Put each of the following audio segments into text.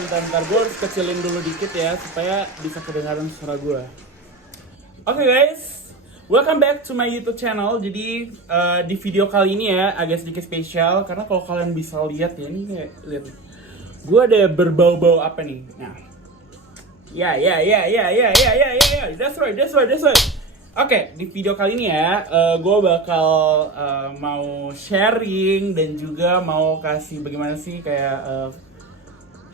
bentar. Gue harus kecilin dulu dikit ya supaya bisa kedengaran suara gue. Oke guys, welcome back to my YouTube channel. Jadi di video kali ini ya agak sedikit spesial karena kalau kalian bisa lihat ya, ini kayak lihat gue ada berbau-bau apa nih. Nah, ya, that's right. Oke, di video kali ini ya, gue bakal mau sharing dan juga mau kasih bagaimana sih kayak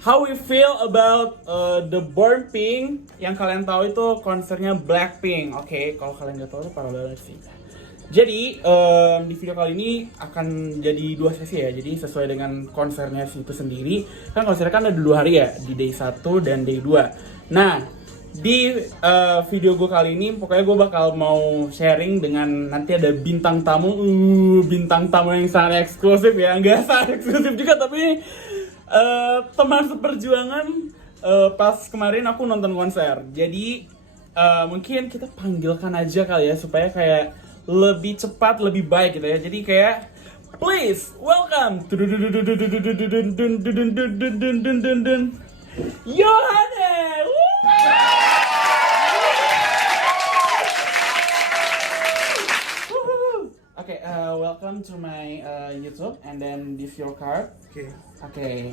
how we feel about the Burn Pink. Yang kalian tahu itu konsernya Blackpink. Oke, kalau kalian nggak tahu itu parah banget sih. Jadi di video kali ini akan jadi 2 sesi ya. Jadi sesuai dengan konsernya itu sendiri. Kan konsernya kan ada 2 hari ya, di day 1 dan day 2. Nah, di video gue kali ini pokoknya gue bakal mau sharing dengan nanti ada bintang tamu yang sangat eksklusif ya, nggak sangat eksklusif juga tapi teman seperjuangan pas kemarin aku nonton konser. Jadi mungkin kita panggilkan aja kali ya supaya kayak lebih cepat lebih baik gitu ya. Jadi kayak please welcome Yohane. Okay, welcome to my YouTube and then this your card. Okay.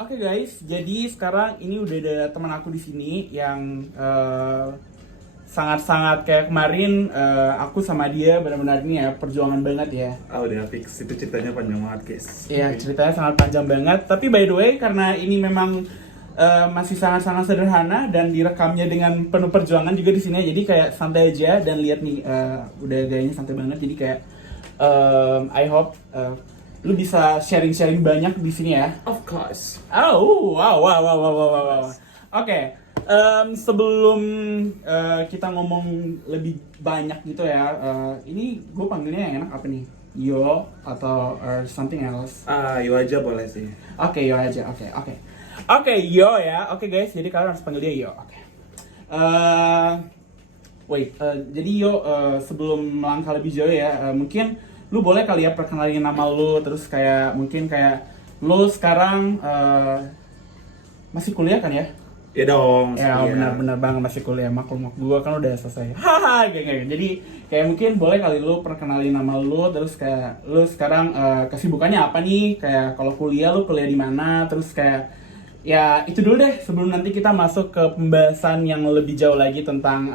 Oke guys, jadi sekarang ini udah ada teman aku di sini yang sangat-sangat kayak kemarin aku sama dia benar-benar ini ya perjuangan banget ya. Udah fix, itu ceritanya panjang banget guys. Iya, ceritanya sangat panjang banget. Tapi by the way, karena ini memang masih sangat-sangat sederhana dan direkamnya dengan penuh perjuangan juga di sini. Jadi kayak santai aja dan lihat nih udah gayanya santai banget. Jadi kayak I hope lu bisa sharing-sharing banyak di sini ya. Of course. Oh, wow. Oke. Sebelum kita ngomong lebih banyak gitu ya, ini gue panggilnya yang enak apa nih? Yo atau something else? Yo aja boleh sih. Oke, Yo aja. Oke, Yo ya. Oke guys, jadi kalian harus panggil dia Yo. Oke. Jadi Yo, sebelum melangkah lebih jauh ya, mungkin lu boleh kali ya perkenalin nama lu, terus kayak mungkin kayak lu sekarang masih kuliah kan ya? Ya dong. Ya benar banget masih kuliah. Maklum gua kan udah selesai. Haha, kayak. Jadi kayak mungkin boleh kali lu perkenalin nama lu, terus kayak lu sekarang kesibukannya apa nih? Kayak kalau kuliah lu kuliah di mana? Terus kayak ya itu dulu deh sebelum nanti kita masuk ke pembahasan yang lebih jauh lagi tentang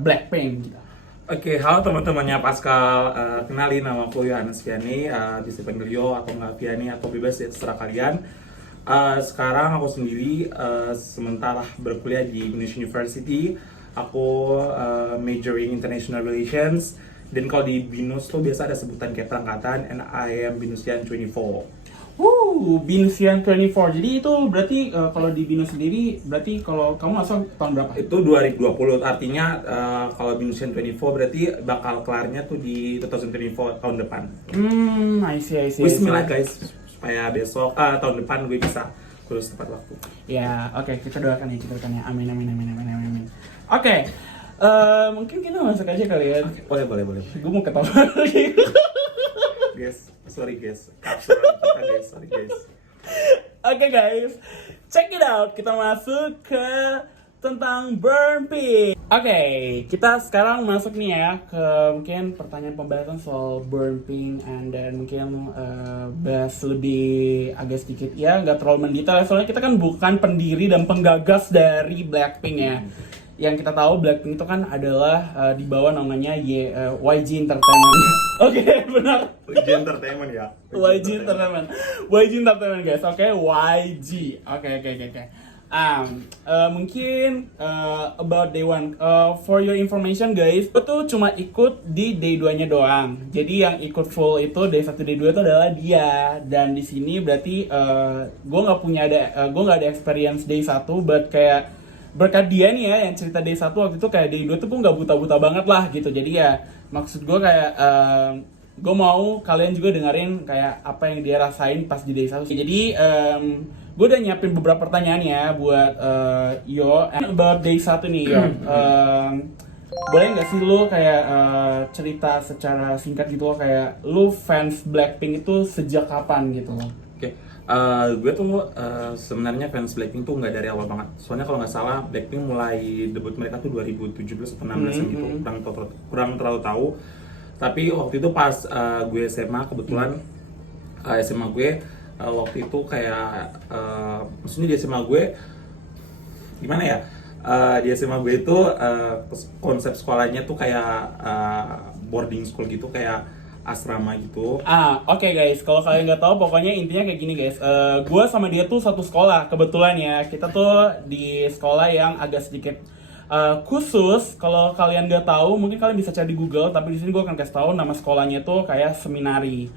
Blackpink gitu. Oke, halo teman-temannya Pascal. Kenalin, nama aku Yohanes Vianney, bisa panggil Yo atau nggak Vianney atau bebas ya terserah kalian. Sekarang aku sendiri sementara berkuliah di Indonesia University. Aku majoring International Relations. Dan kalau di BINUS tuh biasa ada sebutan kayak perangkatan, and I am BINUSian 24. BINUSian 24. Jadi itu berarti kalau di BINUS sendiri berarti kalau kamu masuk tahun berapa? Itu 2020. Artinya kalau BINUSian 24 berarti bakal kelarnya tuh di 2024 tahun depan. I see. Bismillah guys, supaya besok tahun depan gue bisa lulus tepat waktu. Ya, oke, kita doakan ya. Amin. Oke. Mungkin kita masuk aja kali ya. Boleh. Gue mau ketawa lagi. Sorry guys. Kapsulan kita guys, sorry guys. Oke guys, check it out. Kita masuk ke tentang Burn Pink. Oke, kita sekarang masuk nih ya ke mungkin pertanyaan pembahasan soal Burn Pink, and then mungkin bahas lebih agak sedikit ya, nggak terlalu mendetail soalnya kita kan bukan pendiri dan penggagas dari Blackpink ya. Yang kita tahu Blackpink itu kan adalah di bawah namanya YG Entertainment. Oke, benar. YG Entertainment ya. YG Entertainment guys. Oke, YG. Oke. Mungkin about day one. For your information guys, itu tuh cuma ikut di day 2-nya doang. Jadi yang ikut full itu day 1 day 2 itu adalah dia. Dan di sini berarti gue nggak ada experience day 1, but kayak berkat dia nih ya yang cerita day 1 waktu itu kayak day 2 tuh gue nggak buta-buta banget lah gitu. Jadi ya maksud gue kayak gue mau kalian juga dengerin kayak apa yang dia rasain pas di day 1. Jadi gue udah nyiapin beberapa pertanyaan ya buat Yo about day 1 nih Yo. Boleh nggak sih lu kayak cerita secara singkat gitu loh, kayak lu fans Blackpink itu sejak kapan gitu loh? Oke. Gue tuh sebenarnya fans Blackpink tuh nggak dari awal banget. Soalnya kalau nggak salah Blackpink mulai debut mereka tuh 2017 atau 16 gitu. Kurang terlalu tahu. Tapi waktu itu pas gue SMA kebetulan SMA gue waktu itu kayak maksudnya di SMA gue gimana ya? Di SMA gue itu konsep sekolahnya tuh kayak boarding school gitu, kayak asrama gitu. Oke guys, kalau kalian nggak tahu, pokoknya intinya kayak gini guys. Gue sama dia tuh satu sekolah kebetulan ya. Kita tuh di sekolah yang agak sedikit khusus. Kalau kalian nggak tahu, mungkin kalian bisa cari di Google. Tapi di sini gue akan kasih tahu nama sekolahnya tuh kayak seminari.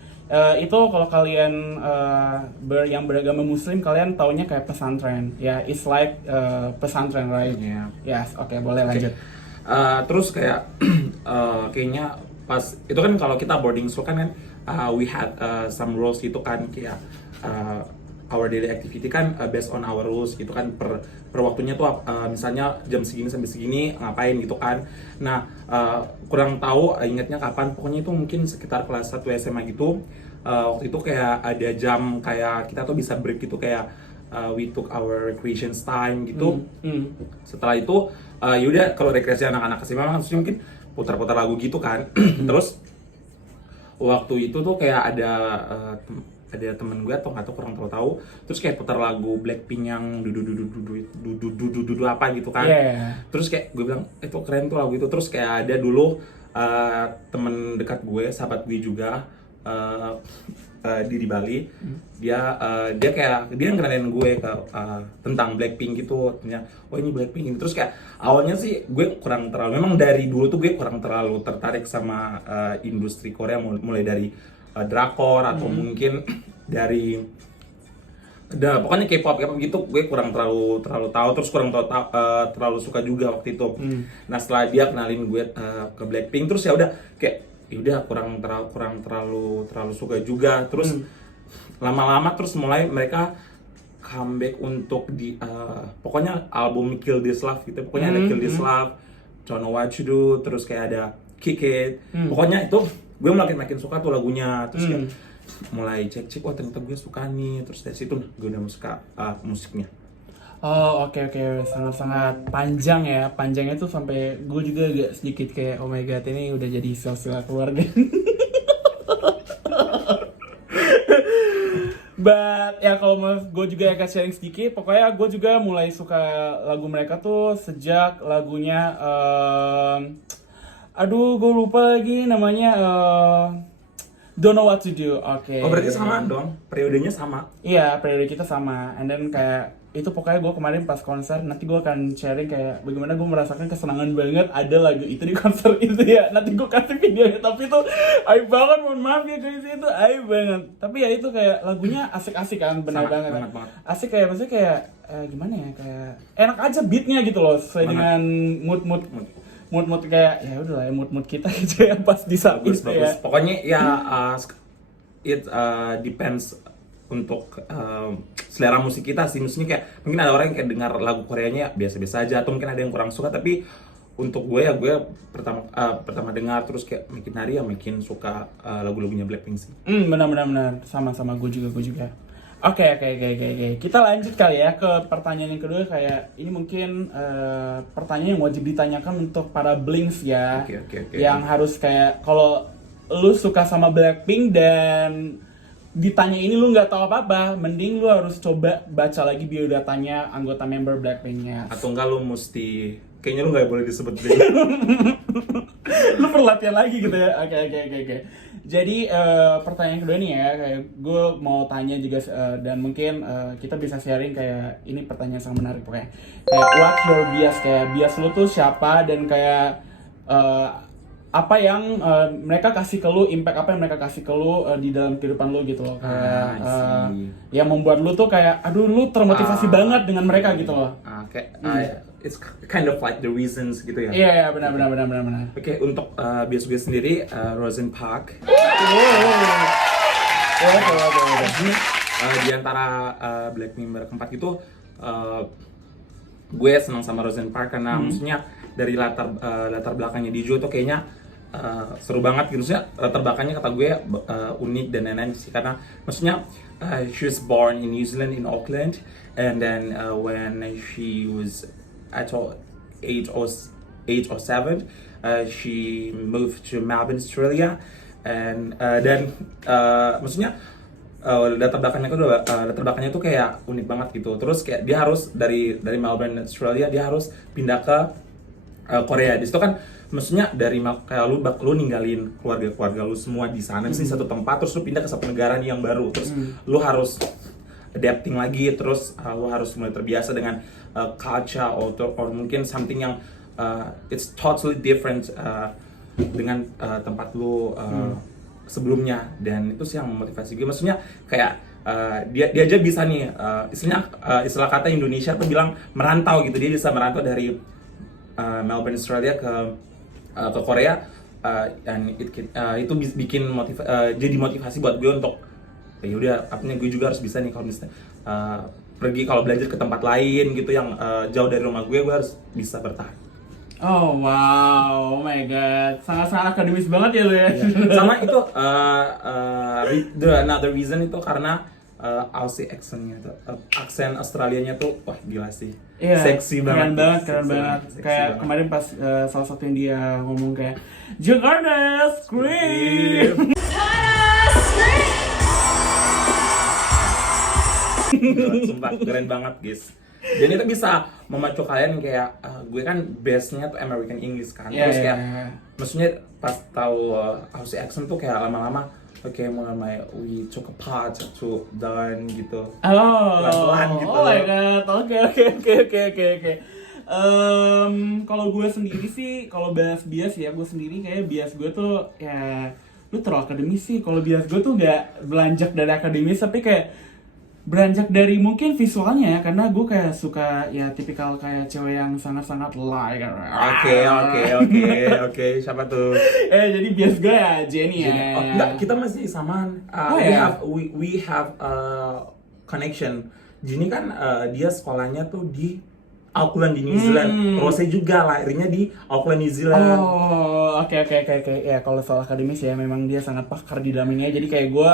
Itu kalau kalian yang beragama Muslim, kalian taunya kayak pesantren. Ya, it's like pesantren, right? Yeah. Yes, oke, boleh lanjut. Terus kayak kayaknya pas itu kan kalau kita boarding school kan we had some rules gitu kan, kayak our daily activity kan based on our rules gitu kan, per waktunya tuh misalnya jam segini sampai segini ngapain gitu kan. Nah kurang tahu ingatnya kapan, pokoknya itu mungkin sekitar kelas 1 SMA gitu. Waktu itu kayak ada jam kayak kita tuh bisa break gitu, kayak we took our recreation time gitu. Setelah itu yaudah, kalau rekreasi anak-anak SMA maksudnya mungkin putar-putar lagu gitu kan. Terus waktu itu tuh kayak ada temen gue atau nggak tahu, kurang tahu, terus kayak putar lagu Blackpink yang dudu apa gitu kan. Terus kayak gue bilang itu keren tuh lagu itu. Terus kayak ada dulu temen dekat gue, sahabat gue juga di Bali, dia kayak dia ngenalin gue ke tentang Blackpink gitu, ternyata oh ini Blackpink ini. Terus kayak awalnya sih gue kurang terlalu, memang dari dulu tuh gue kurang terlalu tertarik sama industri Korea, mulai dari drakor atau mungkin dari pokoknya K-pop gitu, gue kurang terlalu tahu, terus kurang terlalu suka juga waktu itu. Nah setelah dia kenalin gue ke Blackpink, terus ya udah kayak udah kurang terlalu suka juga. Terus lama-lama terus mulai mereka comeback untuk di pokoknya album Kill This Love gitu, pokoknya ada Kill This Love, Don't Know What You Do, terus kayak ada Kick It. Pokoknya itu gue makin suka tuh lagunya. Terus kayak mulai cek oh ternyata gue suka nih. Terus dari situ gue udah suka musiknya. Oh oke, sangat-sangat panjang ya. Panjangnya tuh sampai gue juga agak sedikit kayak oh my god, ini udah jadi sosial keluarga. But ya kalau gue juga akan sharing sedikit. Pokoknya gue juga mulai suka lagu mereka tuh sejak lagunya aduh gue lupa lagi namanya, Don't Know What To Do. Oke. Oh berarti sama dong, periodenya sama. Iya, periode kita sama. And then kayak itu pokoknya gue kemarin pas konser, nanti gue akan sharing kayak bagaimana gue merasakan kesenangan banget ada lagu itu di konser itu ya. Nanti gue kasih videonya, tapi itu aib banget, mohon maaf ya guys, itu aib banget. Tapi ya itu kayak lagunya asik-asik kan, benar banget. Asik kayak maksudnya kayak gimana ya, kayak enak aja beatnya gitu loh, sesuai dengan mood kayak ya udahlah ya mood kita gitu ya pas di saat itu ya. Pokoknya ya it depends untuk selera musik kita sih. Maksudnya kayak mungkin ada orang yang kayak dengar lagu Koreanya biasa-biasa aja, atau mungkin ada yang kurang suka. Tapi untuk gue ya gue pertama dengar terus kayak makin hari ya makin suka lagu-lagunya Blackpink sih. Benar sama gue juga. Oke. Kita lanjut kali ya ke pertanyaan yang kedua. Kayak ini mungkin pertanyaan yang wajib ditanyakan untuk para Blinks ya. Oke. Yang harus kayak kalau lu suka sama Blackpink dan ditanya ini lu nggak tahu apa-apa, mending lu harus coba baca lagi biodatanya anggota member Blackpink-nya. Atau enggak lu mesti, kayaknya lu nggak boleh disebut Blackpink. Lu perlu latihan lagi gitu ya. Oke. Jadi pertanyaan kedua nih ya, kayak gue mau tanya juga dan mungkin kita bisa sharing, kayak ini pertanyaan sangat menarik pokoknya. Kayak what's your bias, kayak bias lu tuh siapa, dan kayak apa yang mereka kasih ke lu, impact apa yang mereka kasih ke lu di dalam kehidupan lu gitu loh, kayak yang membuat lu tuh kayak aduh lu termotivasi banget dengan mereka gitu loh. It's kind of like the reasons gitu ya. Iya, benar. Oke, untuk bias gue sendiri Rosen Park. Di antara Black member keempat itu gue senang sama Rosen Park karena maksudnya dari latar belakangnya Dijo tuh kayaknya seru banget gitu. Maksudnya latar belakangnya kata gue unik dan lain-lain sih, karena maksudnya she was born in New Zealand in Auckland, and then when she was at age of 7, she moved to Melbourne, Australia, and dan maksudnya latar belakangnya tuh kayak unik banget gitu. Terus kayak dia harus dari Melbourne, Australia, dia harus pindah ke Korea. Di situ kan maksudnya dari kayak lu ninggalin keluarga lu semua di sana di satu tempat, terus lu pindah ke satu negara nih yang baru, terus lu harus adapting lagi, terus lu harus mulai terbiasa dengan culture or mungkin something yang it's totally different dengan tempat lu sebelumnya. Dan itu sih yang memotivasi gue. Maksudnya kayak dia aja bisa nih istilah kata Indonesia tuh bilang merantau gitu. Dia bisa merantau dari Melbourne, Australia ke Korea, dan itu bikin jadi motivasi buat gue untuk ya udah, artinya gue juga harus bisa nih kalau misalnya pergi, kalau belajar ke tempat lain gitu yang jauh dari rumah gue harus bisa bertahan. Oh wow, oh my god, sangat-sangat akademis banget ya lo ya. Sama itu another reason itu karena Aussie accentnya tuh, aksen Australianya tuh wah gila sih, seksi banget. Keren banget. Kayak kemarin pas salah satu yang dia ngomong kayak Jakarta Scream. Sumpah keren banget guys. Dan itu bisa memacu kalian kayak gue kan base-nya tuh American English kan. Terus kayak maksudnya pas tahu Aussie accent tuh kayak lama-lama mulai we took a part to learn gitu. Pelan-pelan gitu. Oh my god. Oke. Kalau gue sendiri sih, kalau bahas bias ya, gue sendiri kayak bias gue tuh ya lu terlalu akademis sih. Kalau bias gue tuh gak beranjak dari akademis, tapi kayak beranjak dari mungkin visualnya ya, karena gue kayak suka ya tipikal kayak cewek yang sangat-sangat like. Oke. Siapa tuh? Jadi bias gue ya Jenny ya. Oh, enggak, kita masih samaan. We have connection. Jenny kan dia sekolahnya tuh di Auckland di New Zealand. Rose juga lahirnya di Auckland, New Zealand. Oh, oke. Ya kalau soal akademis ya memang dia sangat pakar di dalam ini. Jadi kayak gue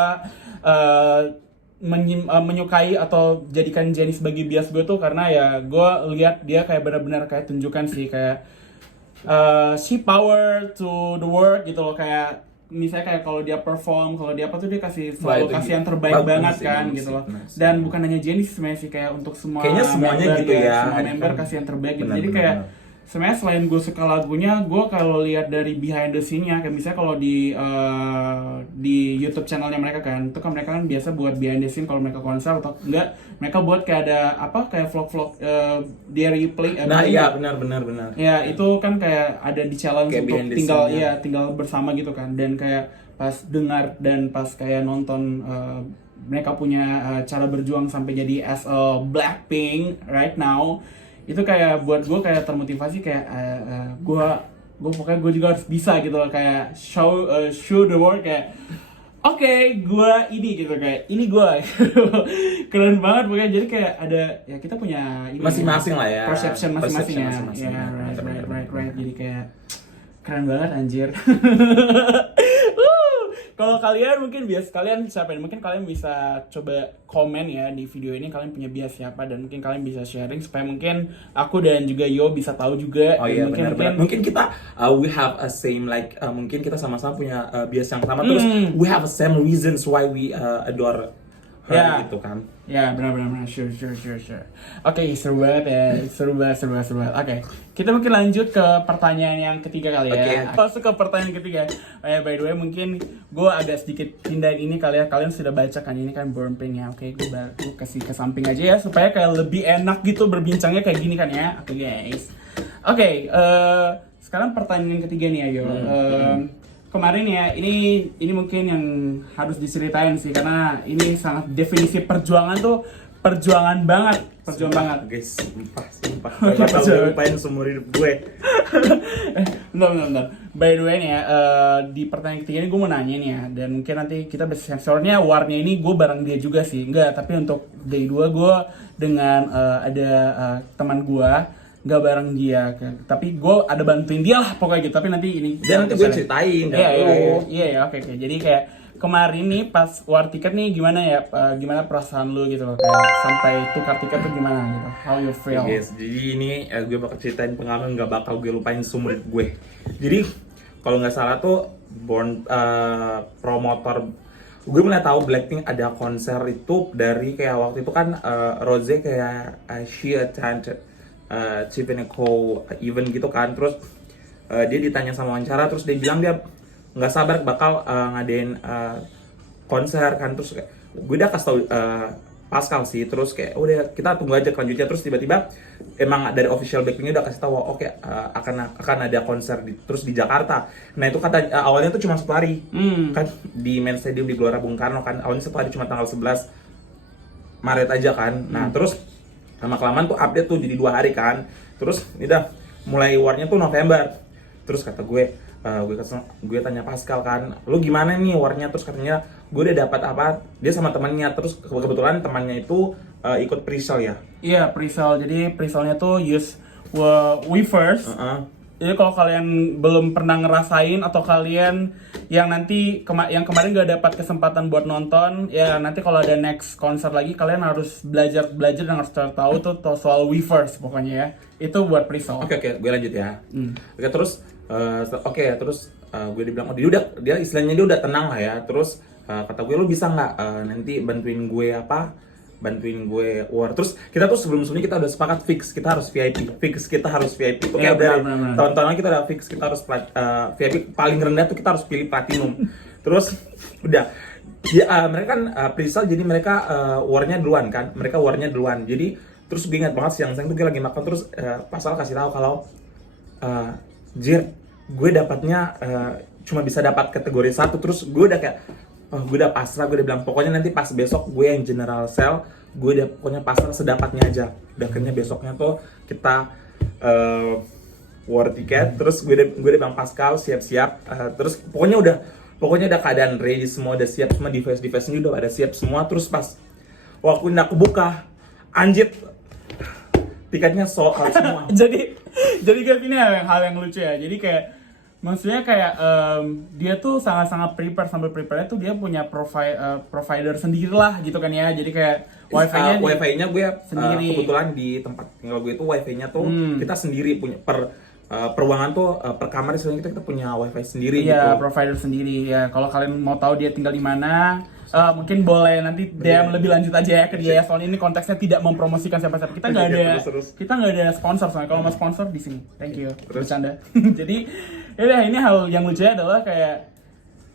menyukai atau jadikan Jenny sebagai bias gue tuh karena ya gue lihat dia kayak benar-benar kayak tunjukkan sih kayak she power to the world gitu loh. Kayak misalnya kayak kalau dia perform, kalau dia apa tuh dia selalu kasih yang terbaik banget kan gitu loh. Dan bukan hanya Jenny sebenarnya sih, kayak untuk semua kayaknya semuanya member, gitu ya. Semua member kasih yang terbaik gitu. Jadi kayak sebenarnya selain gue suka lagunya, gue kalau lihat dari behind the scene-nya, kayak misalnya kalau di YouTube channelnya mereka kan, itu kan mereka kan biasa buat behind the scene kalau mereka konser atau enggak, mereka buat kayak ada apa kayak vlog-vlog dari play. Nah iya benar. Ya itu kan kayak ada di challenge kayak untuk tinggal bersama gitu kan, dan kayak pas dengar dan pas kayak nonton mereka punya cara berjuang sampai jadi as a Blackpink right now. Itu kayak buat gue kayak termotivasi kayak gue pokoknya gue juga harus bisa gitu loh, kayak show the world kayak gue ini gitu, kayak ini gue keren banget pokoknya. Jadi kayak ada ya kita punya ini masing-masing lah ya, perception masing-masing ya. Right. Jadi kayak keren banget anjir. Kalau kalian mungkin bias kalian siapa ya? Mungkin kalian bisa coba komen ya di video ini, kalian punya bias siapa, dan mungkin kalian bisa sharing supaya mungkin aku dan juga Yo bisa tahu juga. Oh iya benar. Mungkin kita we have a same mungkin kita sama-sama punya bias yang sama, terus we have a same reasons why we adore her gitu kan. Ya benar. Sure. Oke, seru banget ya. Seru banget. Oke, kita mungkin lanjut ke pertanyaan yang ketiga kali ya. Masuk ke pertanyaan ketiga. By the way, mungkin gue agak sedikit hindarin ini kali ya. Kalian sudah baca kan, ini kan Burn Pain ya. Oke, gue kasih ke samping aja ya supaya kayak lebih enak gitu berbincangnya kayak gini kan ya. Oke guys. Oke, sekarang pertanyaan yang ketiga nih ya Yo. Kemarin ya, ini mungkin yang harus diceritain sih, karena ini sangat definisi perjuangan tuh perjuangan banget. Guys, sumpah. Bakal lupain seumur hidup gue. Bentar. By the way nih ya, di pertanyaan ketiga ini gue mau nanya nih ya, dan mungkin nanti kita sensornya warnya ini gue bareng dia juga sih. Enggak, tapi untuk day 2 gue dengan ada teman gue nggak bareng dia, tapi gue ada bantuin dia lah pokoknya gitu. Tapi nanti ini dia nanti gue ceritain. Iya, oke. Jadi kayak kemarin nih pas war tiket nih gimana ya, gimana perasaan lu gitu loh, kayak sampai tukar tiket tuh gimana gitu, how you feel? Yes, jadi ini gue bakal ceritain pengalaman nggak bakal gue lupain seumur hidup gue. Jadi kalau nggak salah tuh promotor gue mulai tahu Blackpink ada konser itu dari kayak waktu itu kan Rose kayak she attended Chipeneco event gitu kan, terus dia ditanya sama wawancara, terus dia bilang dia nggak sabar bakal ngadain konser kan, terus kayak gue udah kasih tau Pascal sih, terus kayak udah kita tunggu aja kelanjutnya, terus tiba-tiba emang dari official Blackpink udah kasih tahu oke akan ada konser terus di Jakarta. Nah itu kata awalnya tuh cuma 1 hari kan di Main Stadium di Gelora Bung Karno kan, awalnya 1 hari cuma tanggal 11 Maret aja kan. Nah terus lama-kelamaan tuh update tuh jadi 2 hari kan, terus udah mulai warnya tuh November. Terus kata gue tanya Pascal kan, lu gimana nih warnya? Terus katanya gue udah dapat apa, dia sama temannya, terus kebetulan temannya itu ikut pre-sale ya. Iya, pre-sale. Jadi pre-sale-nya tuh use Weverse. Jadi kalau kalian belum pernah ngerasain atau kalian yang nanti yang kemarin gak dapat kesempatan buat nonton, ya nanti kalau ada next konser lagi kalian harus belajar dan harus tahu tuh soal Weverse pokoknya ya. Itu buat pre-sale. Oke, gue lanjut ya. Oke, terus gue dibilang dia istilahnya dia udah tenang lah ya. Terus kata gue, lu bisa nggak nanti bantuin gue war. Terus kita tuh sebelumnya kita udah sepakat fix kita harus VIP tuh kayak dari tahun-tahun kita udah fix kita harus VIP paling rendah tuh kita harus pilih platinum. Terus udah mereka kan pre-sale, jadi mereka warnya duluan. Jadi terus gue ingat banget siang tuh gue lagi makan, terus Pascal kasih tahu kalau Jir, gue dapatnya cuma bisa dapat kategori 1. Terus gue udah kayak gue udah pasrah, gue udah bilang pokoknya nanti pas besok gue yang general sale, gue udah pokoknya pasrah sedapatnya aja. Udah akhirnya besoknya tuh kita war tiket, terus gue udah bilang Pascal siap-siap, terus pokoknya udah keadaan ready semua, udah siap semua, device-nya udah ada siap semua. Terus pas waktu aku buka, anjir tiketnya sold out semua. jadi kayak ini hal yang lucu ya. Jadi kayak maksudnya kayak dia tuh sangat sampai prepare tuh dia punya provider sendiri lah gitu kan ya. Jadi kayak wifi-nya gue sendiri. Kebetulan di tempat tinggal gue itu wifi-nya tuh kita sendiri punya per ruangan tuh per kamar istilahnya kita punya wifi sendiri gitu. Iya, provider sendiri ya. Kalau kalian mau tahu dia tinggal di mana, mungkin boleh nanti DM lebih lanjut aja ya ke dia. Soalnya ini konteksnya tidak mempromosikan siapa-siapa. Kita nggak ada sponsor soalnya. Kalau mau sponsor di sini. Thank you. Bercanda. Jadi, ya ini hal yang lucu adalah kayak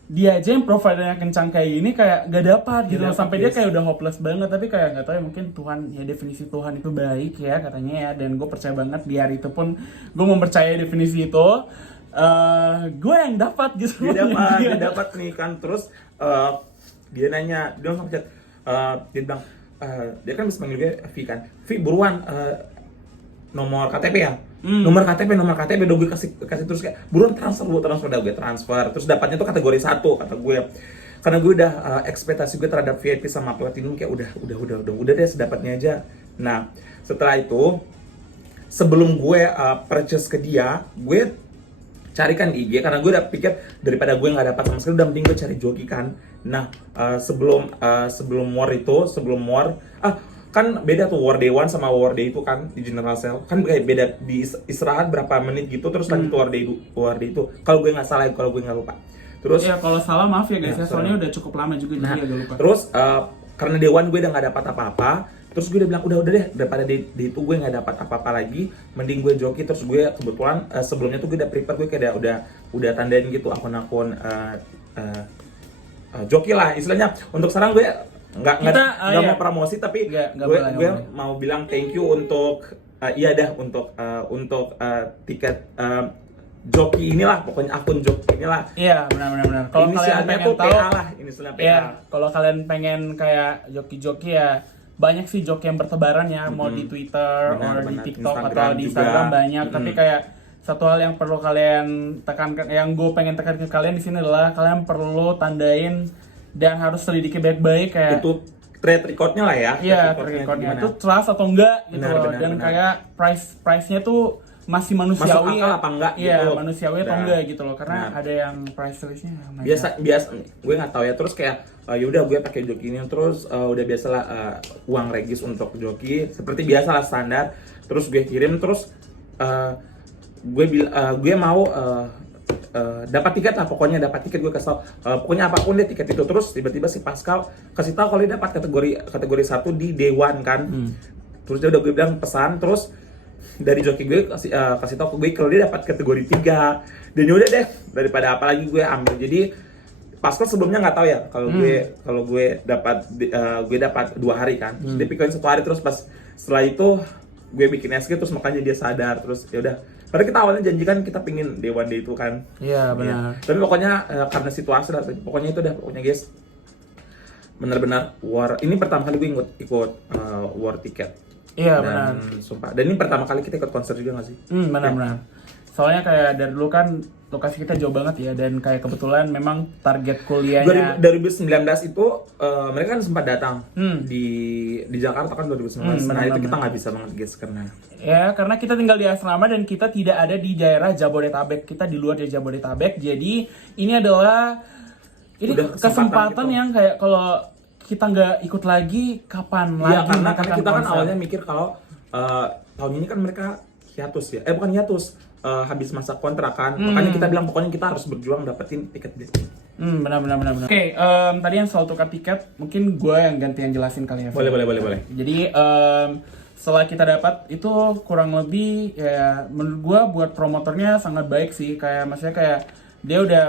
dia aja yang providernya kencang kayak gini kayak gak dapat gitu loh, sampai dia kayak udah hopeless banget. Tapi kayak nggak tahu ya, mungkin Tuhan ya, definisi Tuhan itu baik ya katanya ya, dan gue percaya banget di hari itu pun gue mempercayai definisi itu. Gue yang dapat gitu. Dia dapat nih kan. Terus dia nanya, dia langsung chat, dia bilang dia kan bisa panggil gue V kan, V buruan nomor KTP ya. Nomor KTP udah gue kasih terus kayak buruan transfer udah gue transfer. Terus dapatnya tuh kategori 1 kata gue. Karena gue udah ekspektasi gue terhadap VIP sama platinum kayak udah deh sedapatnya aja. Nah, setelah itu sebelum gue purchase ke dia, gue carikan di IG karena gue udah pikir daripada gue nggak dapat sama sekali udah mending gue cari joki kan. Nah, sebelum war kan beda tuh War Day 1 sama War Day itu kan di general sale kan kayak beda di istirahat berapa menit gitu, terus lanjut War Day itu kalau gue nggak salah, kalau gue nggak lupa. Terus ya kalau salah maaf ya guys ya, soalnya udah cukup lama juga jadi agak lupa. Terus karena Day 1 gue udah nggak dapat apa-apa, terus gue udah bilang udah deh daripada day itu gue nggak dapat apa-apa lagi, mending gue joki. Terus gue kebetulan sebelumnya tuh gue udah prepare, gue kayak udah tandain gitu akun-akun joki lah istilahnya. Untuk sekarang gue nggak mau promosi, tapi gue mau bilang thank you untuk untuk tiket joki inilah, pokoknya akun joki inilah. Iya, benar. Kalau kalian pengen tahu PA lah, inisialnya PA. Iya, kalau kalian pengen kayak joki-joki ya banyak sih joki yang bertebaran ya, mau di Twitter, atau di TikTok atau di Instagram juga banyak. Tapi kayak satu hal yang perlu kalian tekankan, yang gue pengen tekankan ke kalian di sini adalah kalian perlu tandain dan harus selidiki baik-baik kayak itu track recordnya lah ya. Iya, recordnya itu trust atau enggak gitu loh. Dan kayak price-nya tuh masih manusiawi. Masuk akal apa enggak iya, gitu. manusiawi atau enggak gitu loh. Karena ada yang price listnya biasa gue nggak tahu ya. Terus kayak yaudah gue pakai joki ini, terus udah biasalah uang regis untuk joki seperti biasalah standar. Terus gue kirim, terus gue mau dapat tiket lah, pokoknya dapat tiket. Gue kasih tau pokoknya apapun deh tiket itu. Terus tiba-tiba si Pascal kasih tahu kalau dia dapat kategori 1 di day one kan. Terus dia udah gue bilang pesan, terus dari joki gue kasih tahu ke gue kalau dia dapat kategori 3. Dan udah deh, daripada apa lagi gue ambil. Jadi Pascal sebelumnya nggak tahu ya kalau gue dapat 2 hari kan. Terus dia pikirin 1 hari, terus pas setelah itu gue bikin SG, terus makanya dia sadar. Terus ya udah, padahal kita awalnya janjikan kita pingin day one day itu kan. Iya benar. Tapi pokoknya karena situasi lah, pokoknya itu dah, pokoknya guys benar-benar war. Ini pertama kali gue ikut war tiket. Iya dan, benar. Sumpah. Dan ini pertama kali kita ikut konser juga nggak sih? Benar-benar. Soalnya kayak dari dulu kan lokasi kita jauh banget ya, dan kayak kebetulan memang target kuliahnya 2019 itu mereka kan sempat datang di Jakarta kan 2019. Nah itu kita nggak bisa banget guys karena kita tinggal di asrama dan kita tidak ada di daerah Jabodetabek, kita di luar dari Jabodetabek. Jadi ini adalah kesempatan yang kayak kalau kita nggak ikut lagi kapan lagi? Iya, karena kita kan awalnya mikir kalau tahun ini kan mereka hiatus ya, bukan hiatus, habis masa kontrak kan. Makanya kita bilang pokoknya kita harus berjuang dapetin tiket di sini. Benar. Oke, tadi yang soal tukar tiket, mungkin gue yang gantian jelasin kali ya. Boleh. Jadi setelah kita dapat itu kurang lebih ya menurut gue buat promotornya sangat baik sih. Kayak maksudnya kayak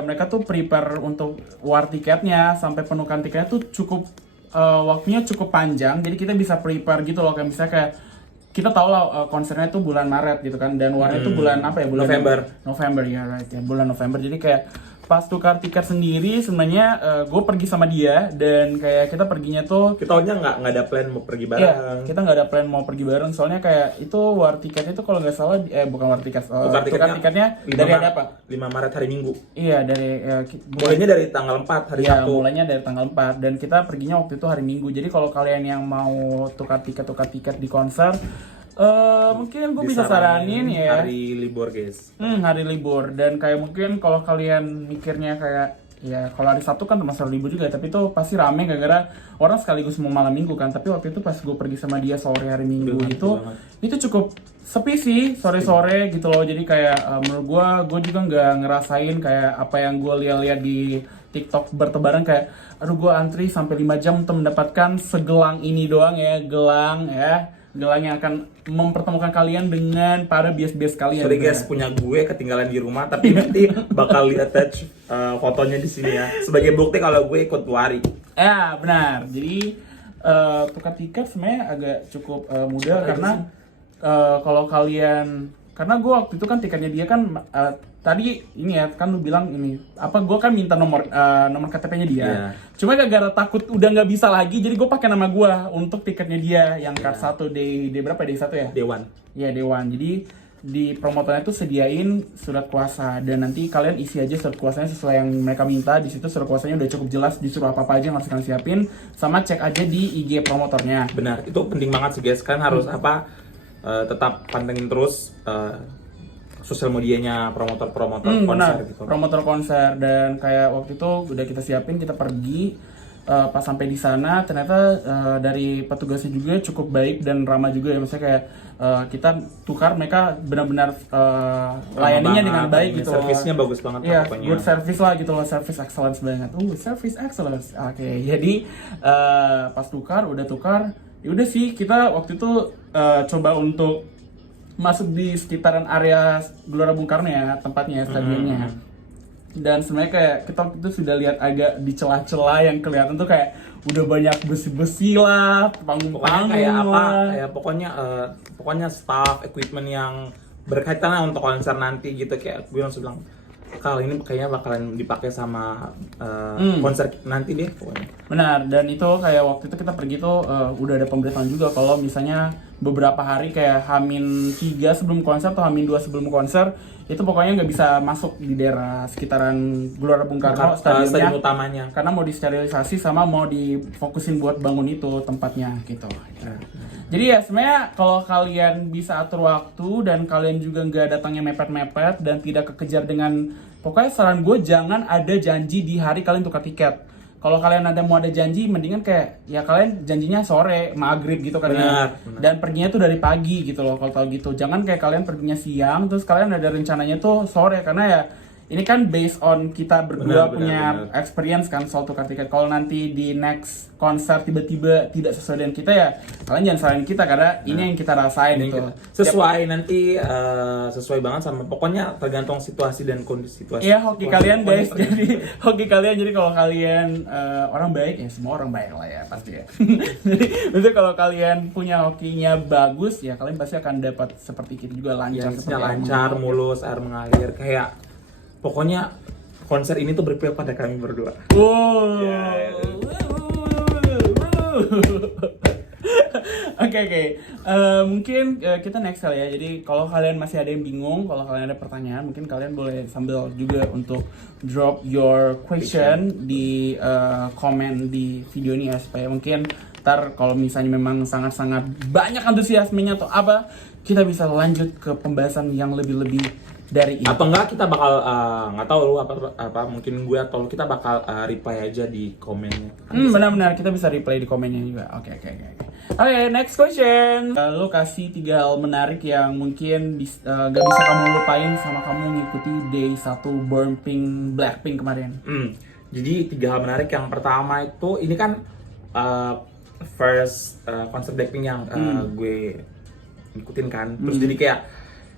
mereka tuh prepare untuk war tiketnya sampai penukaran tiketnya tuh cukup waktunya cukup panjang. Jadi kita bisa prepare gitu loh, kayak misalnya kayak kita tahu lah konsernya itu bulan Maret gitu kan, dan warnanya itu bulan apa ya? Bulan November ya, right ya, bulan November. Jadi kayak pas tukar tiket sendiri sebenarnya gue pergi sama dia, dan kayak kita perginya tuh kita awalnya nggak ada plan mau pergi bareng. Iya, kita nggak ada plan mau pergi bareng, soalnya kayak itu war tiketnya itu kalau nggak salah bukan war tiket, tukar tiketnya dari ada apa? 5 Maret hari Minggu. Iya, dari mulainya dari tanggal 4 hari Sabtu. Iya, mulainya dari tanggal 4 dan kita perginya waktu itu hari Minggu. Jadi kalau kalian yang mau tukar tiket di konser, mungkin gue bisa saranin ya hari libur guys. Hari libur, dan kayak mungkin kalau kalian mikirnya kayak ya kalau hari Sabtu kan termasuk libur juga, tapi itu pasti rame gara-gara orang sekaligus mau malam minggu kan. Tapi waktu itu pas gue pergi sama dia sore hari Minggu itu cukup sepi sih, sore-sore gitu loh. Jadi kayak menurut gue juga nggak ngerasain kayak apa yang gue lihat di TikTok bertebaran, kayak aduh gue antri sampai 5 jam untuk mendapatkan segelang ini doang ya, gelang yang akan mempertemukan kalian dengan para bias-bias kalian. Sorry guys, punya gue ketinggalan di rumah, tapi nanti bakal attach fotonya di sini ya, sebagai bukti kalau gue ikut 2 hari. Ya benar. Jadi tukar tiket sebenarnya agak cukup mudah karena kalau kalian, karena gue waktu itu kan tiketnya dia kan tadi ini ya kan lu bilang ini apa, gue kan minta nomor KTP-nya dia. Cuma gara-gara takut udah nggak bisa lagi, jadi gue pakai nama gue untuk tiketnya dia yang card 1 day berapa, day 1 ya? Day 1. Iya, day 1. Jadi di promotornya tuh sediain surat kuasa, dan nanti kalian isi aja surat kuasanya sesuai yang mereka minta. Di situ surat kuasanya udah cukup jelas disuruh apa aja yang harus kalian siapin, sama cek aja di IG promotornya. Benar, itu penting banget sih guys, kan harus tetap pantengin terus sosial medianya promotor konser gitu. Promotor konser, dan kayak waktu itu udah kita siapin, kita pergi pas sampai di sana ternyata dari petugasnya juga cukup baik dan ramah juga ya. Maksudnya kayak kita tukar, mereka benar-benar layaninya dengan baik gitu. Servisnya bagus banget ya, pokoknya. Good service lah gitu loh, service excellence banget. Service excellence. Oke. Jadi pas udah tukar, ya udah sih kita waktu itu coba untuk masuk di sekitaran area Gelora Bung Karno ya, tempatnya stadionnya. Dan sebenarnya kayak kita waktu itu sudah lihat agak di celah-celah yang kelihatan tuh kayak udah banyak besi-besi lah, panggung-panggung kayak apa ya, pokoknya staff, equipment yang berkaitan lah untuk konser nanti gitu. Kayak gue langsung bilang kali ini kayaknya bakalan dipakai sama konser nanti deh pokoknya. Benar, dan itu kayak waktu itu kita pergi tuh udah ada pemberitahuan juga kalau misalnya beberapa hari kayak H-3 sebelum konser atau H-2 sebelum konser itu pokoknya nggak bisa masuk di daerah sekitaran Gelora Bung Karno Stadion stadionnya utamanya. karena mau disterilisasi sama mau difokusin buat bangun itu tempatnya gitu. Jadi ya sebenarnya kalau kalian bisa atur waktu dan kalian juga nggak datangnya mepet-mepet dan tidak kekejar dengan, pokoknya saran gue jangan ada janji di hari kalian tukar tiket. Kalau kalian mau ada janji, mendingan kayak ya kalian janjinya sore, maghrib gitu kan ya. Benar. Dan perginya tuh dari pagi gitu loh kalau tahu gitu. Jangan kayak kalian perginya siang, terus kalian ada rencananya tuh sore karena ya ini kan based on kita berdua punya experience kan soal tukar tiket. Kalau nanti di next konser tiba-tiba tidak sesuai dengan kita ya kalian jangan salahin kita karena ini yang kita rasain Ini gitu. sesuai nanti sesuai banget sama pokoknya tergantung situasi dan kondisi situasi. Iya hoki situasi kalian pokoknya guys, jadi hoki kalian jadi kalau kalian orang baik ya semua orang baik lah ya pasti ya. Jadi kalau kalian punya hokinya bagus ya kalian pasti akan dapat seperti kita juga lancar. yang seperti lancar, mulus, air mengalir kayak pokoknya konser ini tuh berpihak pada kami berdua. Wow. Oke. Mungkin kita next kali ya. Jadi kalau kalian masih ada yang bingung, kalau kalian ada pertanyaan, mungkin kalian boleh sambil juga untuk drop your question di komen di video ini ya supaya mungkin ntar kalau misalnya memang sangat-sangat banyak antusiasmenya atau apa, kita bisa lanjut ke pembahasan yang lebih-lebih dari ini. Atau enggak kita bakal nggak tahu lu apa mungkin gue atau lu kita bakal reply aja di komennya. Benar-benar kita bisa reply di komennya juga. Oke, next question. Lo kasih 3 hal menarik yang mungkin gak bisa kamu lupain sama kamu ngikuti Day 1 Burn Pink Blackpink kemarin. Jadi 3 hal menarik. Yang pertama itu ini kan first konser Blackpink yang gue ngikutin kan. Terus jadi kayak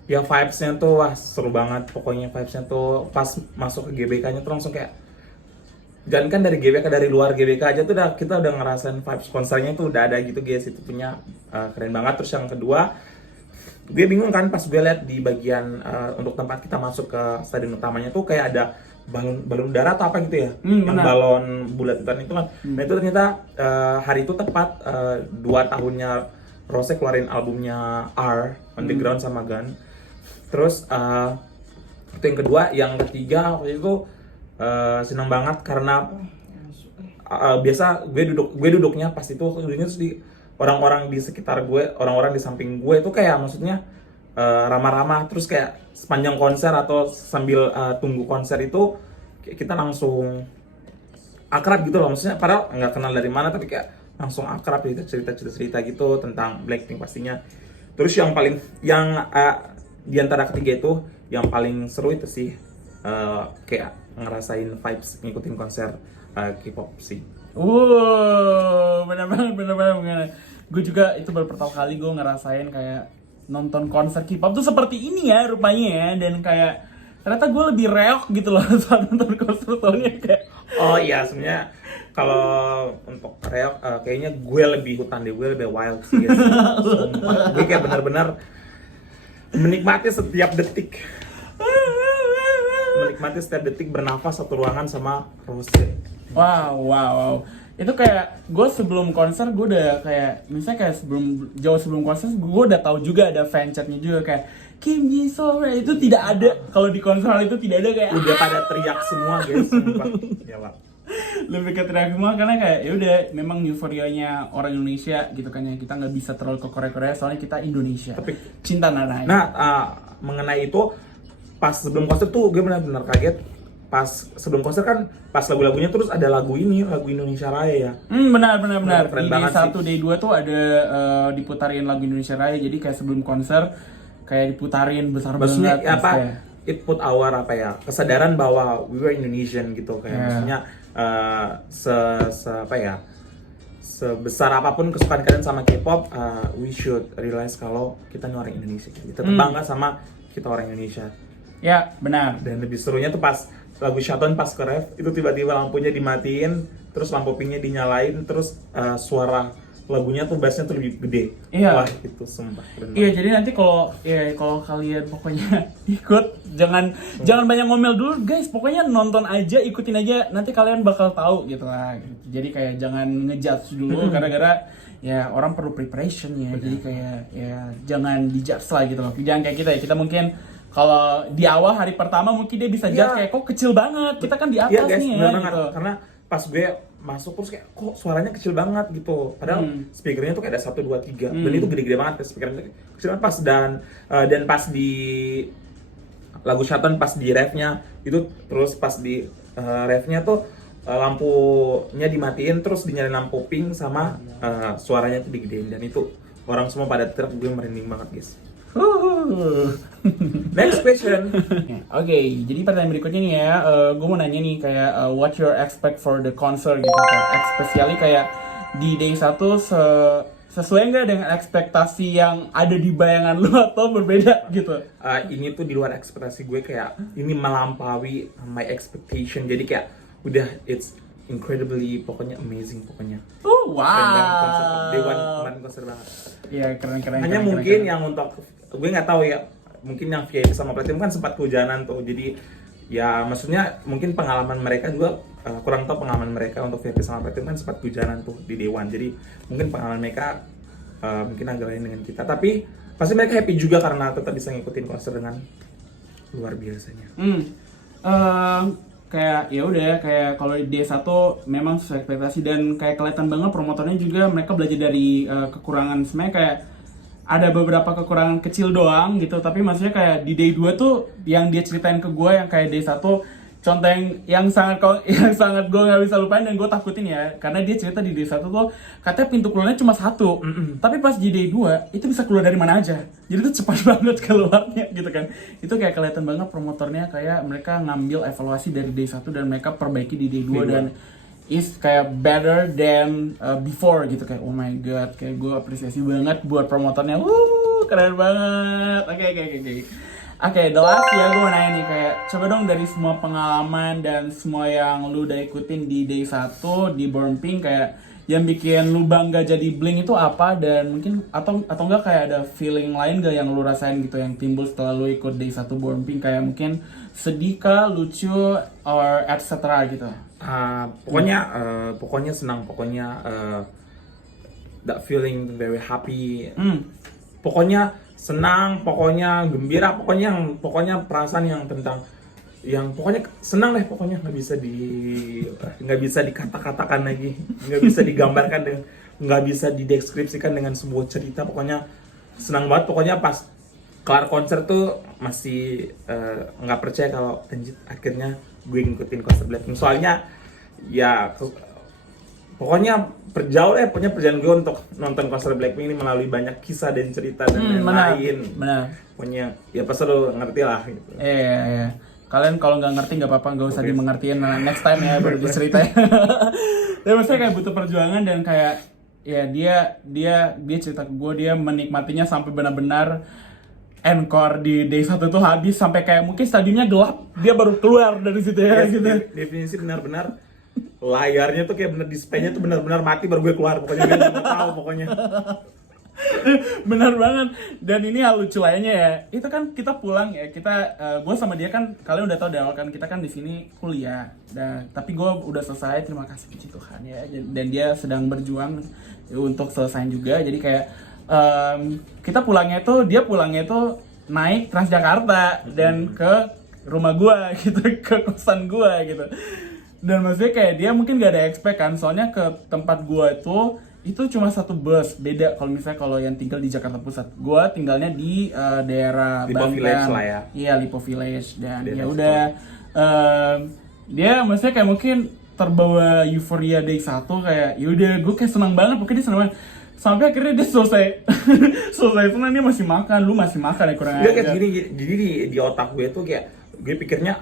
ya vibes-nya tuh wah seru banget. Pokoknya vibes-nya tuh pas masuk ke GBK-nya tuh langsung kayak jangan kan dari GBK, dari luar GBK aja tuh kita udah ngerasain vibes konsernya tuh udah ada gitu guys. Itu punya keren banget. Terus yang kedua, gue bingung kan pas gue liat di bagian untuk tempat kita masuk ke stadion utamanya tuh kayak ada balon udara atau apa gitu ya, yang balon bulatan itu kan. Nah itu ternyata hari itu tepat 2 tahunnya Rose keluarin albumnya R Underground sama Gun. Terus itu yang kedua. Yang ketiga waktu itu senang banget karena biasa gue duduknya pas itu duduknya terus di orang-orang di sekitar gue, orang-orang di samping gue itu kayak maksudnya ramah-ramah. Terus kayak sepanjang konser atau sambil tunggu konser itu kita langsung akrab gitu loh, maksudnya padahal nggak kenal dari mana tapi kayak langsung akrab gitu, cerita gitu tentang Blackpink pastinya. Terus yang di antara ketiga itu yang paling seru itu sih kayak ngerasain vibes ngikutin konser K-pop sih. Bener banget. Gue juga itu baru pertama kali gue ngerasain kayak nonton konser K-pop tuh seperti ini ya rupanya ya, dan kayak ternyata gue lebih reok gitu loh saat nonton konser tahunnya kayak. Oh iya, sebenarnya kalau untuk reok kayaknya gue lebih hutan deh, gue lebih wild sih guys. Sumpah, gue kayak benar-benar menikmati setiap detik. Menikmati setiap detik bernafas satu ruangan sama Rose. Wow. Itu kayak gue sebelum konser gue udah kayak misalnya kayak jauh sebelum konser gue udah tahu juga ada fanchatnya juga kayak Kim Jisoo itu tidak ada. Kalau di konser itu tidak ada kayak udah pada teriak semua guys, sumpah. Ya lah. Lebih ke teriak semua karena kayak ya udah memang euforianya orang Indonesia gitu kan ya, kita nggak bisa terlalu ke Korea soalnya kita Indonesia. Tapi cinta Nana. Nah, mengenai itu pas sebelum konser tuh gue benar-benar kaget. Pas sebelum konser kan pas lagu-lagunya terus ada lagu Indonesia Raya ya. Benar. Keren Di banget Day 1, Day 2 tuh ada diputarin lagu Indonesia Raya. Jadi kayak sebelum konser kayak diputarin besar maksudnya banget. apa? It put our kesadaran bahwa we were Indonesian gitu kayak maksudnya sebesar apapun kesukaan kalian sama K-pop, we should realize kalau kita nih orang Indonesia. Kita bangga sama kita orang Indonesia. Ya, benar. Dan lebih serunya tuh pas lagu Shutdown pas ke ref, itu tiba-tiba lampunya dimatiin, terus lampu pinknya dinyalain, terus suara lagunya tuh bassnya tuh lebih gede. Iya. Wah itu sumpah keren Iya, banget. jadi nanti kalau kalian pokoknya ikut, jangan banyak ngomel dulu guys, pokoknya nonton aja, ikutin aja, nanti kalian bakal tahu gitu lah. Jadi kayak jangan ngejudge dulu gara-gara ya orang perlu preparation ya. Jadi kayak ya jangan dijudge lah gitu loh. Jangan kayak kita ya. Kita mungkin kalau di awal hari pertama mungkin dia bisa judge Iya. kayak kok kecil banget. Kita kan di Iya atas guys, nih ya bener banget. gitu. Karena pas gue masuk terus kayak kok suaranya kecil banget gitu. Padahal speakernya tuh kayak ada 1, 2, 3 dan itu gede-gede banget speakernya kecil banget pas dan pas di lagu Shutdown pas di refnya itu terus pas di refnya tuh lampunya dimatiin terus dinyalain lampu pink sama suaranya tuh digedein dan itu orang semua pada teriak gue merinding banget guys. Next question. Oke, jadi pertanyaan berikutnya nih ya, gue mau nanya nih kayak what your expect for the concert gitu kan, especially kayak di day 1 sesuai nggak dengan ekspektasi yang ada di bayangan lu atau berbeda gitu? Ini tuh di luar ekspektasi gue, kayak ini melampaui my expectation, jadi kayak udah it's incredibly pokoknya amazing pokoknya. Keren banget konser Day One kemarin, konser banget. Iya, keren. Hanya mungkin yang untuk gue nggak tahu ya, mungkin yang VIP sama Platinum kan sempat kehujanan tuh, jadi ya maksudnya mungkin pengalaman mereka juga kurang tahu pengalaman mereka untuk VIP sama Platinum kan sempat kehujanan tuh di Day One, jadi mungkin pengalaman mereka mungkin agak lain dengan kita, tapi pasti mereka happy juga karena tetap bisa ngikutin konser dengan luar biasanya. Kayak ya udah, kayak kalau di D1 memang sesuai ekspektasi dan kayak kelihatan banget promotornya juga mereka belajar dari kekurangan, sebenarnya kayak ada beberapa kekurangan kecil doang gitu, tapi maksudnya kayak di day 2 tuh yang dia ceritain ke gue yang kayak day 1 contoh yang sangat gue nggak bisa lupain dan gue takutin ya, karena dia cerita di day 1 tuh katanya pintu keluarnya cuma 1, tapi pas di day 2 itu bisa keluar dari mana aja, jadi tuh cepat banget keluarnya gitu kan. Itu kayak kelihatan banget promotornya kayak mereka ngambil evaluasi dari day 1 dan mereka perbaiki di day 2 dan is kayak better than before gitu, kayak oh my god, kayak gue apresiasi banget buat promotornya, keren banget. Oke, the last ya, gue mau nanya nih kayak coba dong dari semua pengalaman dan semua yang lu udah ikutin di day 1 di Born Pink, kayak yang bikin lu bangga jadi Blink itu apa, dan mungkin atau enggak kayak ada feeling lain gak yang lu rasain gitu yang timbul setelah lu ikut day 1 Born Pink, kayak mungkin sedih kah, lucu, or etc gitu. Pokoknya senang, pokoknya that feeling very happy. Pokoknya senang, pokoknya gembira, pokoknya perasaan yang tentang yang pokoknya senang deh, pokoknya nggak bisa dikata-katakan lagi, nggak bisa digambarkan dengan, nggak bisa dideskripsikan dengan sebuah cerita. Pokoknya senang banget, pokoknya pas kelar konser tuh masih nggak percaya kalau anjir akhirnya gue ngikutin konser Blackpink. Soalnya ya pokoknya pokoknya perjalanan gue untuk nonton konser Blackpink ini melalui banyak kisah dan cerita dan lain-lain. Benar. Pokoknya ya pasti lo ngerti lah gitu. Iya. Kalian kalau nggak ngerti nggak apa-apa, nggak usah dimengertiin. Nah, next time ya baru diceritain. Tapi maksudnya kayak butuh perjuangan dan kayak ya dia cerita ke gue, dia menikmatinya sampai benar-benar encore di day 1 tuh habis sampai kayak mungkin stadiumnya gelap, dia baru keluar dari situ ya Yes, gitu. Definisi benar-benar layarnya tuh kayak bener display-nya tuh benar-benar mati baru gue keluar, pokoknya gue nggak tahu pokoknya. Benar banget. Dan ini hal lucu lainnya ya, itu kan kita pulang ya, gue sama dia kan, kalian udah tahu dari awal kan, kita kan di sini kuliah, dan tapi gue udah selesai, terima kasih puji Tuhan ya, dan dia sedang berjuang untuk selesai juga. Jadi kayak kita dia pulangnya itu naik Transjakarta dan ke rumah gue gitu, ke kosan gue gitu. Dan maksudnya kayak dia mungkin gak ada expect kan, soalnya ke tempat gue itu cuma 1 bus. Beda kalau misalnya kalau yang tinggal di Jakarta Pusat. Gue tinggalnya di daerah Lipo Banten. Village lah ya. Iya, Lipo Village. Dan ya Daerah udah dia maksudnya kayak mungkin terbawa euforia day 1, kayak yaudah gue kayak senang banget, pokoknya dia senang banget. Sampai akhirnya dia selesai senang, dia masih makan, lu masih makan ya kurang aja. Kayak gini, jadi di otak gue tuh kayak gue pikirnya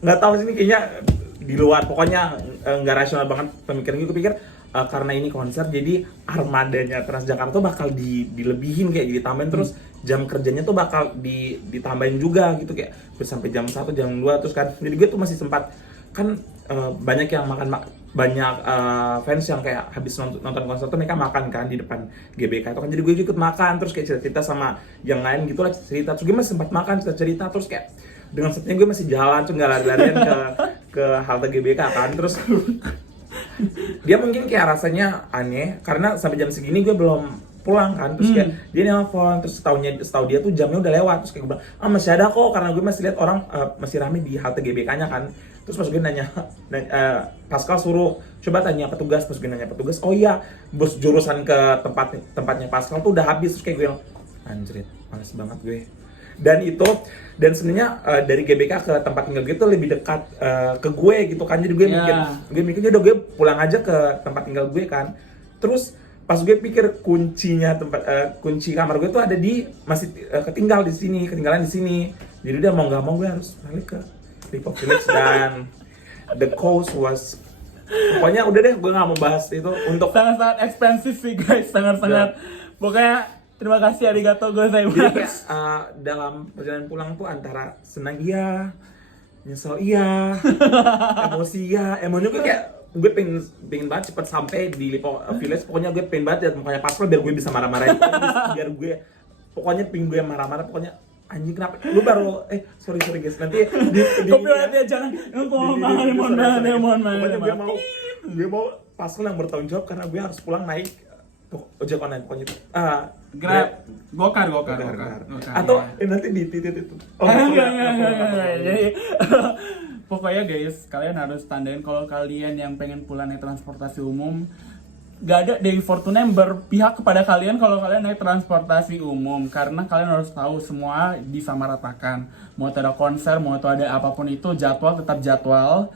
nggak tahu sih, ini kayaknya di luar, pokoknya nggak rasional banget pemikiran gue. Pikir karena ini konser jadi armadanya Transjakarta tuh bakal dilebihin, kayak ditambahin, terus jam kerjanya tuh bakal ditambahin juga gitu, kayak sampai jam 1, jam 2 terus kan. Jadi gue tuh masih sempat kan banyak yang banyak fans yang kayak habis nonton konser tuh mereka makan kan di depan GBK itu kan, jadi gue ikut makan terus kayak cerita sama yang lain gitu lah, cerita terus gue masih sempat makan cerita terus kayak dengan setnya gue masih jalan tuh nggak lari-larian ke halte GBK kan, terus dia mungkin kayak rasanya aneh karena sampai jam segini gue belum pulang kan, terus kayak dia nelfon, terus setahu dia tuh jamnya udah lewat, terus kayak gue bilang masih ada kok karena gue masih lihat orang masih rame di halte GBK-nya kan. Terus pas gue nanya Pascal suruh coba tanya petugas, pas gue nanya petugas, oh iya bus jurusan ke tempatnya Pascal tuh udah habis, terus kayak gue bilang anjrit males banget gue. Dan sebenarnya dari GBK ke tempat tinggal gue tuh lebih dekat ke gue gitu kan, jadi gue mikirnya udah gue pulang aja ke tempat tinggal gue kan. Terus pas gue pikir kunci kamar gue tuh ada masih ketinggalan di sini. Jadi udah mau nggak mau gue harus balik ke Lipo Village dan the cost was, pokoknya udah deh gue nggak mau bahas itu untuk sangat expensive sih guys, sangat pokoknya terima kasih arigato gozaimasu. Jadi kayak dalam perjalanan pulang tuh antara senang iya, nyesel iya, emosi iya, emangnya gue kayak gue pengen banget cepet sampai di Lipo Village. Pokoknya gue pengen banget lihat mukanya Pascal biar gue bisa marah-marahin, biar gue pokoknya pengen gue marah-marah, pokoknya anjing kenapa gue baru sorry guys, nanti copyright ya, jangan mohon banget. Gue mau Pascal yang bertanggung jawab karena gue harus pulang naik ojek online pokoknya itu Grab, gokar. Atau nanti di titik itu. Jadi pokoknya guys, kalian harus tandain kalau kalian yang pengen pulang naik transportasi umum, gak ada day Fortuna yang berpihak kepada kalian kalau kalian naik transportasi umum, karena kalian harus tahu semua disamaratakan. Mau itu ada konser, mau itu ada apapun itu, jadwal tetap jadwal,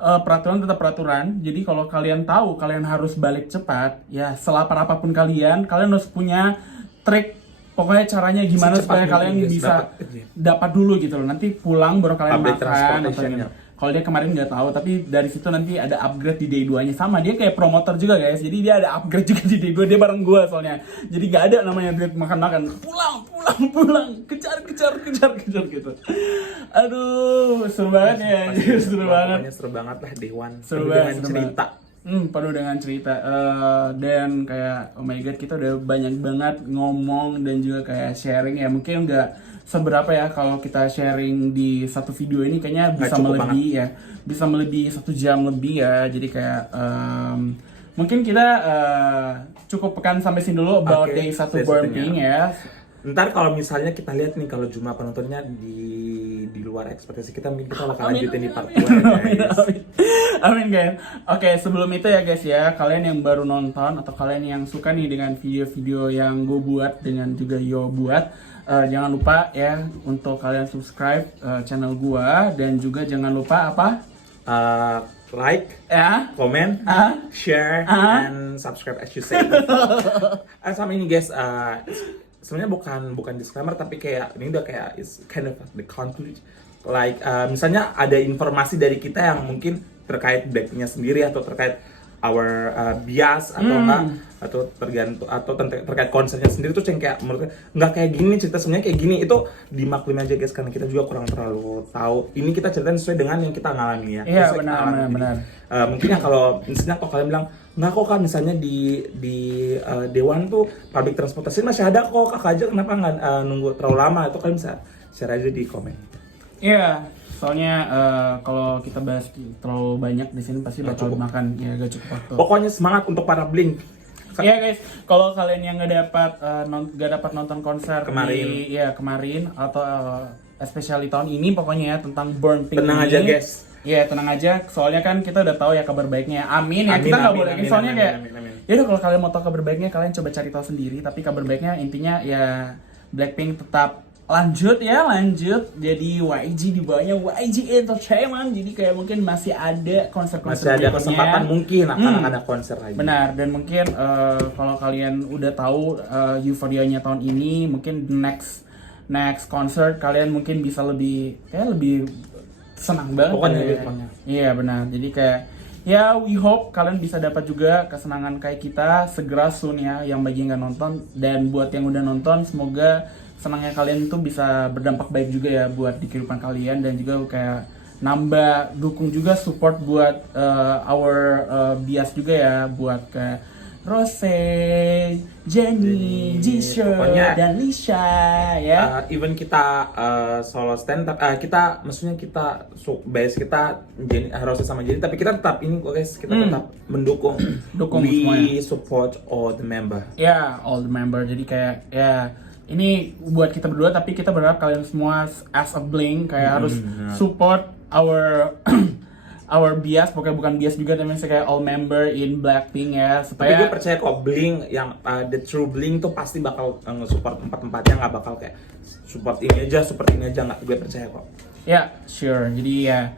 peraturan tetap peraturan. Jadi kalau kalian tahu kalian harus balik cepat, ya selapar apapun kalian harus punya trik. Pokoknya caranya gimana supaya kalian bisa dapat dulu gitu loh. Nanti pulang baru kalian makan atau gimana. Kalau dia kemarin nggak tahu, tapi dari situ nanti ada upgrade di day 2-nya. Sama, dia kayak promoter juga guys. Jadi dia ada upgrade juga di day 2, dia bareng gua soalnya. Jadi nggak ada namanya duit makan-makan. Pulang, kejar gitu. Aduh, seru banget ya. Seru banget. Seru banget lah day 1. Seru banget cerita. Penuh dengan cerita. Dan kayak oh my god, kita udah banyak banget ngomong dan juga kayak sharing ya. Mungkin nggak seberapa ya kalau kita sharing di satu video ini, kayaknya bisa melebihi ya, bisa melebihi 1 jam lebih ya. Jadi kayak mungkin kita cukupkan sampai sini dulu about day 1 burping ya. Ntar kalau misalnya kita lihat nih kalau jumlah penontonnya di luar ekspektasi kita, mungkin kita bakal lanjutin di part 2 guys. Amin guys. Oke, sebelum itu ya guys ya, kalian yang baru nonton atau kalian yang suka nih dengan video-video yang gue buat dengan juga Yo buat, jangan lupa ya untuk kalian subscribe channel gua, dan juga jangan lupa apa? Like, comment, share, and subscribe as you say. Sama ini guys, sebenarnya bukan disclaimer, tapi kayak ini udah kayak is kind of the conclusion. Like misalnya ada informasi dari kita yang mungkin terkait backnya sendiri atau terkait our bias atau enggak, atau tergantung atau terkait konsernya sendiri tuh yang kayak menurut nggak kayak gini, cerita sebenarnya kayak gini, itu dimaklumi aja guys karena kita juga kurang terlalu tahu. Ini kita ceritain sesuai dengan yang kita ngalami ya. Iya benar. Mungkin ya kalau misalnya kok kalian bilang nggak kok kan misalnya di Dewan tuh public transportasi masih ada kok, kakak aja kenapa nggak nunggu terlalu lama, itu kalian bisa share aja di komen. Iya, soalnya kalau kita bahas terlalu banyak di sini pasti bakal makan ya, gak cukup waktu. Pokoknya semangat untuk para Blink. Iya guys, kalau kalian yang gak dapat nonton konser kemarin atau especially tahun ini, pokoknya ya tentang Burn Pink tenang aja guys. Iya tenang aja, soalnya kan kita udah tahu ya kabar baiknya. Amin ya, kita nggak boleh. Soalnya kayak, ya udah kalau kalian mau tahu kabar baiknya kalian coba cari tahu sendiri. Tapi kabar baiknya intinya ya Blackpink tetap lanjut. Jadi YG di bawahnya YG Entertainment. Jadi kayak mungkin masih ada konser-konser, masih ada kesempatan, mungkin akan ada konser lagi. Benar, dan mungkin kalau kalian udah tahu euforianya tahun ini, mungkin next concert kalian mungkin bisa lebih senang banget. Pokoknya iya benar. Jadi kayak ya we hope kalian bisa dapat juga kesenangan kayak kita segera soon ya, yang bagi yang nggak nonton. Dan buat yang udah nonton, semoga senangnya kalian tuh bisa berdampak baik juga ya buat di kehidupan kalian, dan juga kayak nambah dukung juga support buat our bias juga ya, buat ke Rose, Jenny, Jisho, pokoknya, dan Lisha ya. Even kita solo stand up, kita maksudnya kita base kita Jenny, Rose sama Jenny, tapi kita tetap ini guys, kita tetap mendukung. Dukung We semuanya. support all the member. Ya, all the member. Jadi kayak ya ini buat kita berdua, tapi kita berharap kalian semua as a Blink kayak harus support our our bias, pokoknya bukan bias juga, tapi kayak all member in Blackpink ya, Tapi supaya gue percaya kok Blink yang the true Blink tuh pasti bakal nge-support empat-empatnya, nggak bakal kayak support ini aja, nggak, gue percaya kok. ya sure. Jadi ya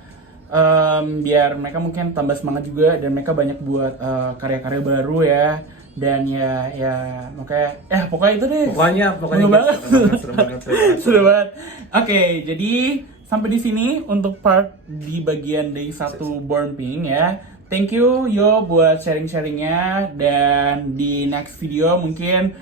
biar mereka mungkin tambah semangat juga, dan mereka banyak buat karya-karya baru ya, dan ya pokoknya itu deh. Pokoknya Seru banget. serem banget. Seru banget. Oke, jadi sampai di sini untuk part di bagian day 1 Born Pink ya. Thank you Yo buat sharing-sharingnya, dan di next video mungkin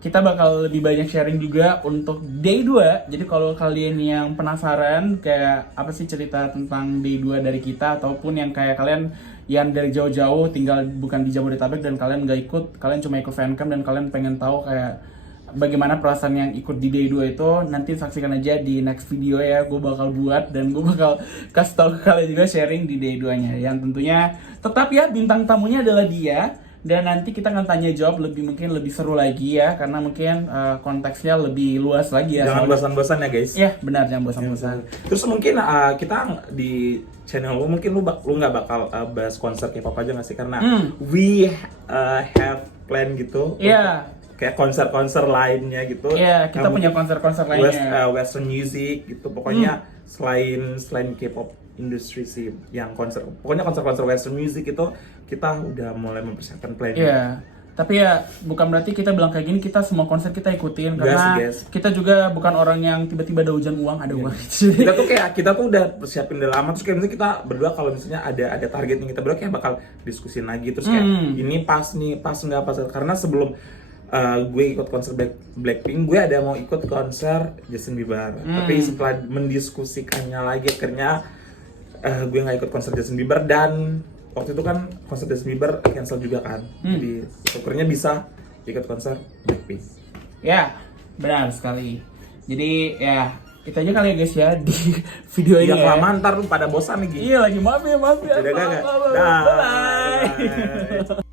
kita bakal lebih banyak sharing juga untuk day 2. Jadi kalau kalian yang penasaran kayak apa sih cerita tentang day 2 dari kita, ataupun yang kayak kalian yang dari jauh-jauh tinggal bukan di Jabodetabek dan kalian nggak ikut, kalian cuma ikut fancam dan kalian pengen tahu kayak bagaimana perasaan yang ikut di day 2 itu, nanti saksikan aja di next video ya. Gue bakal buat dan gue bakal kasih tahu ke kalian juga sharing di day 2-nya. Yang tentunya tetap ya bintang tamunya adalah dia, dan nanti kita akan tanya jawab mungkin lebih seru lagi ya, karena mungkin konteksnya lebih luas lagi ya. Jangan bosan-bosan ya guys. Iya benar, jangan bosan-bosan. Terus mungkin kita di channel lu mungkin lu nggak bakal bahas konser K-pop aja nggak sih, karena we have plan gitu. Iya. Kayak konser-konser lainnya gitu. Iya, kita punya konser-konser lainnya. Western music gitu. Pokoknya selain K-pop industri sih, yang pokoknya konser-konser Western music itu kita udah mulai mempersiapkan plan. Iya. Tapi ya bukan berarti kita bilang kayak gini kita semua konser kita ikutin, karena kita juga bukan orang yang tiba-tiba ada hujan uang, ada uang. Kita tuh udah persiapin udah lama, terus kayak misalnya kita berdua kalau misalnya ada target yang kita berdua kayak bakal diskusin lagi, terus kayak ini pas nggak pas, karena sebelum gue ikut konser Blackpink, gue ada mau ikut konser Justin Bieber. Tapi setelah mendiskusikannya lagi, akhirnya gue nggak ikut konser Justin Bieber, dan waktu itu kan konser Justin Bieber cancel juga kan. Jadi syukurnya bisa ikut konser Blackpink. Ya, benar sekali. Jadi ya itu aja kali ya guys ya di video ini. Ya kelamaan ntar lu pada bosan nih. Iya lagi, maaf ya. Udah gak? Bye.